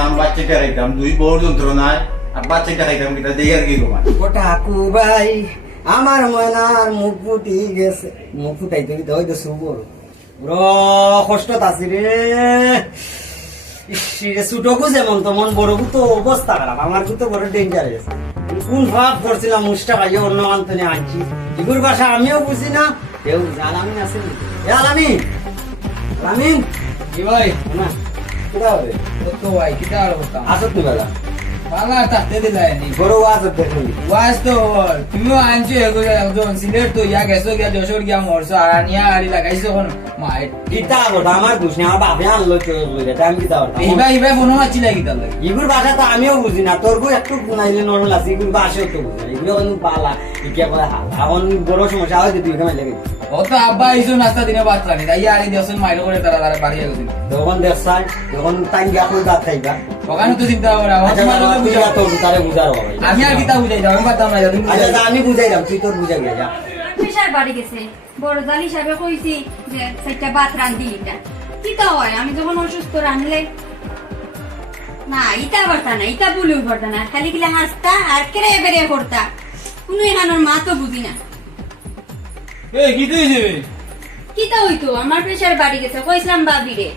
খাইতাম বাচ্চাটা খাইতাম দুই বড় যন্ত্রণায় আর বাচ্চাটা খাইতাম কিনা দেখে আর কি কমান ও ঠাকু ভাই আমার ময়নার মুখ ফুটি গেছে মুখ ফুটাইতে দিতে হয়তো শুভর কষ্ট আছে রে ছোটকু যেমন তেমন বড়কু তো অবস্থা খারাপ আমার তো বড় ডেঞ্জারাস কোন ভাব করছিলাম মুষ্টা খাইয়ে অন্য আন্তনে আনছি এগুর ভাষা আমিও বুঝি না কেউ বুঝি আলামিন আছে আলামিন আলামিন কি ভাই না কোথাও রে তো ভাই কিটা আর হতাম আসত নি বেলা বাংলা থাকতে দিলাইনি বড় ওয়াজ দেখুন ওয়াজ তো তুমিও আনছো একজন সিলেট তো ইয়া গেছো গিয়া যশোর গিয়া মরছো আর আনিয়া আড়ি লাগাইছো কোন মায়ের গীতা কথা আমার দোষ নেই আমার বাপে আনলো আমি গীতা কথা এইবা এইবা ফোন মারছিল গীতা লাগে এগুর ভাষা তো আমিও বুঝি না তোর বই একটু নাইলে নর্মাল আছে এগুর ভাষাও তো বুঝি না এগুলো কিন্তু পালা ইকে বলে এখন বড় সমস্যা হয়তো তুই কেমন লেগে ও তো আব্বা আইসো নাস্তা দিনে বাদ রাখি তাই আড়ি দিয়েছেন মাইরো করে তারা তারা বাড়ি গেছিল যখন দেখছাই যখন টাইম গিয়া কই দাঁত খাইবা ওখানে তো চিন্তা করে আচ্ছা বুঝা তো তারে বুঝার হবে আমি আর গীতা বুঝাই যাও আমি পারতাম না তুমি আচ্ছা আমি বুঝাই দাম তুই তোর বুঝা গিয়া যা প্রেশার বাড়ি গেছে বড় জাল হিসাবে কইছি যে সেটা ভাত রান্ধি এটা কি তো হয় আমি যখন অসুস্থ রান্ধলে না ইটা বার্তা না ইটা বলেও পারতা না খালি গিলা হাসতা আর কেড়ে বেড়ে করতা কোনো এখানোর মা তো বুঝি না এ কি দিয়েছে কি তো হইতো আমার প্রেশার বাড়ি গেছে কইছিলাম বাবি রে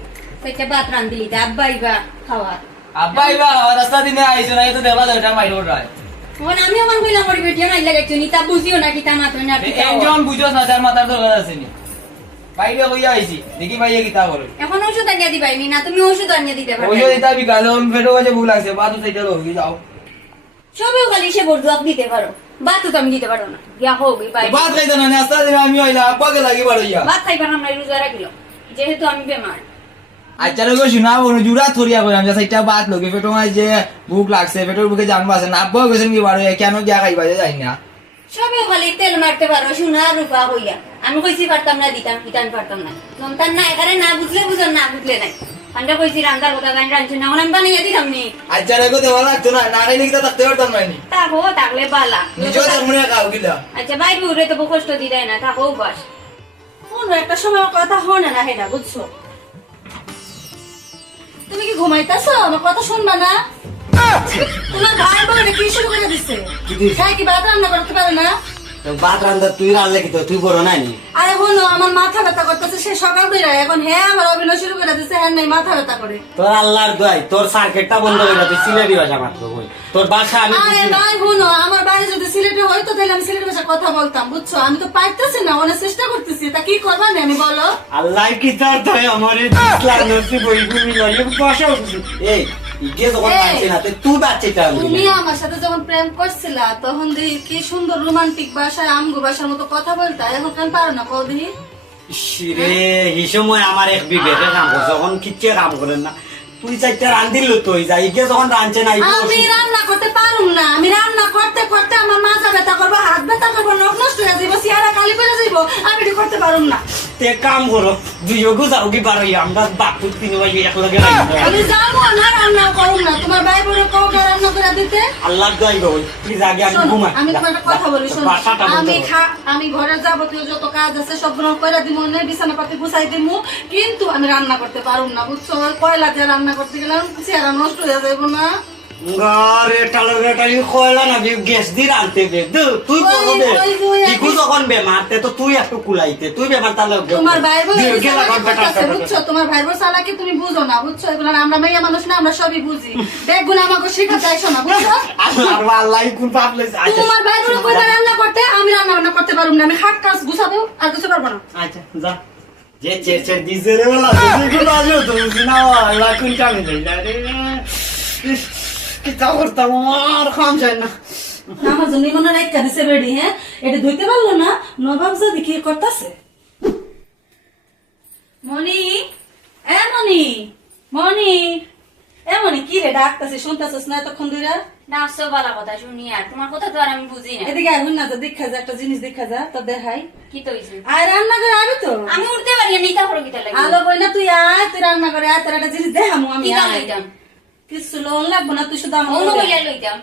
সেটা ভাত রান্ধলি আব্বা ইবা খাওয়া আব্বা এইবা রাস্তা দিনে আইসো না এই তো দেখলা এটা মাইরো রায় এখন আমি আমার কইলাম পরে বেটিয়া নাই লাগাইছো নি তা বুঝিও না কি তা মাত্র না একজন বুঝোস না তার মাথার দরকার আছে নি বাইরে হইয়া আইছি দেখি ভাইয়া গীতা করে এখন ওষুধ আনিয়ে দিবাইনি না তুমি ওষুধ আনিয়ে দিতে ওই পারবে দিতা বিকালে ফেরো কাছে ভুল আছে বাদু সেইটা লই যাও সবেও খালি সে বলতো আপনি দিতে পারো বাতও তো আমি দিতে পারো না গিয়া হোক ভাই বাদ খাইতো না নাস্তা দিনে আমি হইলা আব্বাকে লাগি বাড়ো ইয়া ভাত খাইবার আমরা রোজা রাখিল যেহেতু আমি বেমার আচ্ছা লোক শুনা বলো জুড়া থরিয়া করে আমি সেইটা বাদ লোকে পেটো মাই যে ভুক লাগছে পেটোর বুকে জানবা আছে না আব্বাও গেছেন কি বাড়ো কেন গিয়া খাইবা যাই না সবেও খালি তেল মারতে পারো সোনা রূপা হইয়া আমি কইছি পারতাম না দিতাম দিতাম পারতাম না সন্তান না এখানে না বুঝলে বুঝন না বুঝলে নাই আমরা কইছি রান্দার কথা গান রাঁধছি না আমি বানিয়ে দিতাম নি আচ্ছা রেগো দেওয়া লাগতো না না খাইলে কি থাকতে পারতাম না থাকো থাকলে বালা নিজেও তার মনে খাও গিলা আচ্ছা বাইরে উড়ে তো কষ্ট দি দেয় না থাকো বাস কোন একটা সময় কথা হনে না হেটা বুঝছো তুমি কি ঘুমাইতেছো আমার কথা শুনবা না তোমার ভাই বলে কি শুরু করে দিচ্ছে খাই কি ভাত রান্না করতে পারে না ভাত রান্ধা তুই রান্ধলে কি তুই বড় নাই নি আরে হলো আমার মাথা ব্যথা করতেছে সে সকাল বেড়া এখন হ্যাঁ আমার অভিনয় শুরু করে দিচ্ছে হ্যাঁ নাই মাথা ব্যথা করে তোর আল্লাহর দোয়াই তোর সার্কিটটা বন্ধ করে তুই সিলেটি ভাষা মাত্র বল তোর ভাষা আমি আরে ভাই হলো আমার বাড়ি যদি সিলেটে হইতো তাহলে আমি সিলেট ভাষা কথা বলতাম বুঝছো আমি তো পারতেছি না অনেক চেষ্টা করতেছি তা কি করবা না আমি বলো আল্লাহ কি তার দয় আমার ইসলাম নসি বইগুলি লইয়ে বসা এই ইকে যখন পাচ্ছে না তুই বাচ্চাটা তুমি আমার সাথে যখন প্রেম করছিলা তখন দেখি কি সুন্দর রোমান্টিক ভাষায় আমগো ভাষার মতো কথা বলতা এখন কেন পারো না কও দেখি রে এই সময় আমার এক বিবেকে কাম করছে যখন কিচ্ছে কাম করেন না তুই চাইতে রান্ধিল তুই যাই কে যখন রাঁধছে না আমি রান্না করতে পারুম না আমি রান্না করতে করতে আমার মাথা ব্যথা করবো হাত ব্যথা করবো নখ নষ্ট হয়ে যাবো চেহারা কালি করে যাইবো আমি এটা করতে পারুম না তে কাম করো দুইও গুজাও কি পারো আমরা বাপু তিন ভাই এক লগে আমি যাবো না রান্না করুম না তোমার ভাই বোনের কাউকে রান্না করে দিতে আল্লাহ দয় গো প্লিজ আগে আমি ঘুমাই আমি তোমার একটা কথা বলি শোনো বাসাটা বন্ধ আমি করো। আমি ঘরে যাবতীয় যত কাজ আছে সব গ্রহণ করে দিব না বিছানা পাতি গুছাই দিব কিন্তু আমি রান্না করতে পারুম না বুঝছো কয়লা দিয়ে রান্না করতে গেলাম চেহারা নষ্ট হয়ে যাইবো না গারে টালো টালি কয়লা না গ্যাস দি রানতে দে তুই বলো দে ইকু যখন বেমারতে তো তুই একটু কুলাইতে তুই বেমার তাহলে তোমার ভাই বোন বুঝছো তোমার ভাই বোন চালাকি তুমি বুঝো না বুঝছো এগুলো আমরা মেয়ে মানুষ না আমরা সবই বুঝি দেখগুলো আমাকে শেখাতে আইসো না বুঝছো আল্লাহ কোন পাপ লইছে তোমার ভাই বোন কইবা রান্না করতে আমি রান্না বান্না করতে পারুম না আমি হাত কাজ গুছাবো আর কিছু পারবো না আচ্ছা যা যে চের দিছে রে বলা তুই আজও তো না আল্লাহ কোন কামে দেই রে কি তা করতাম আর খাম যায় না আমার জন্য মনে রাখা দিছে বেডি হ্যাঁ এটা ধুইতে পারলো না নবাব যদি কি করতেছে মনি এ মনি মনি এ মনি কি রে ডাকতেছে শুনতেছিস না এতক্ষণ ধরে না সব ভালো কথা শুনি আর তোমার কথা তো আর আমি বুঝি না এদিকে আগুন না তো দেখা যা একটা জিনিস দেখা যা তো দেখাই কি তো হইছে আয় রান্না করে আবি তো আমি উঠতে পারি না নিতা হলো কিটা লাগে আলো বই না তুই আয় তুই রান্না করে আয় তোর একটা জিনিস দেখামু আমি কি দাম আয়। লইতাম কিছু লোন লাগবো না তুই শুধু আমার অন্য লগে কইলা লইতাম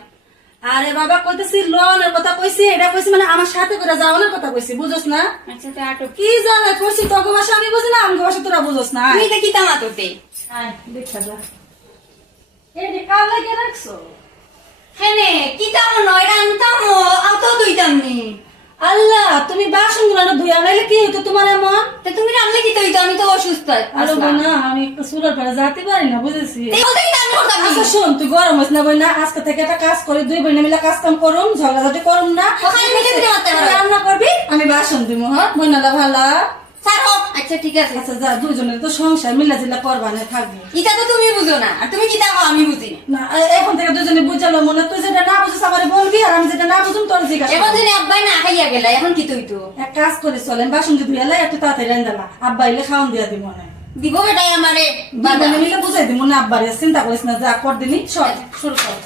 আরে বাবা কইতেছি লোনের কথা কইছি এটা কইছি মানে আমার সাথে করে যাওয়ানোর কথা কইছি বুঝছ না আচ্ছা তো আটো কি জানে কইছি তোকে ভাষা আমি বুঝি না আমাকে ভাষা তোরা বুঝছ না তুমি তো কিতা মাততে আয় দেখা যা এই কাল লাগে রাখছো হেনে কিতাম নয় রান্তাম আতো দুইতাম নি আল্লাহ তুমি বাসন গুলো ধুই আনাইলে কি হতো তোমার এমন তা তুমি রান্না কি তো আমি তো অসুস্থ আরে না আমি সুরার পরে যেতে পারি না বুঝেছি এই বলতে কি আমি করতাম আচ্ছা শোন তুই গরম হইস না বই না আজকে থেকে একটা কাজ করি দুই বোনে মিলে কাজ কাম করুম ঝগড়াঝাটি করুম না ওখানে মিলে মিলে মারতে পারো। রান্না করবি আমি বাসন দিব হ্যাঁ বইনালা ভালা ছাড়ো আচ্ছা ঠিক আছে আচ্ছা যা দুজনের তো সংসার মিলা জিলা করবা না থাকবো এটা তো তুমি বুঝো না আর তুমি কিতা আমি বুঝি না না এখন থেকে দুজনে বুঝালো মনে তুই যেটা না বুঝিস আমারে বলবি আর আমি যেটা না বুঝুম তোর জিজ্ঞাসা এখন যদি আব্বাই না খাইয়া গেলা এখন কি তুই তো এক কাজ করে চলেন বাসন ধুই এলে একটু তাড়াতাড়ি রান্দালা আব্বা এলে খাওয়ান দিয়া দিব না দিব বেটাই আমারে দুজনে মিলে বুঝাই দিব না আব্বারে চিন্তা করিস না যা কর দিনি সব শুরু কর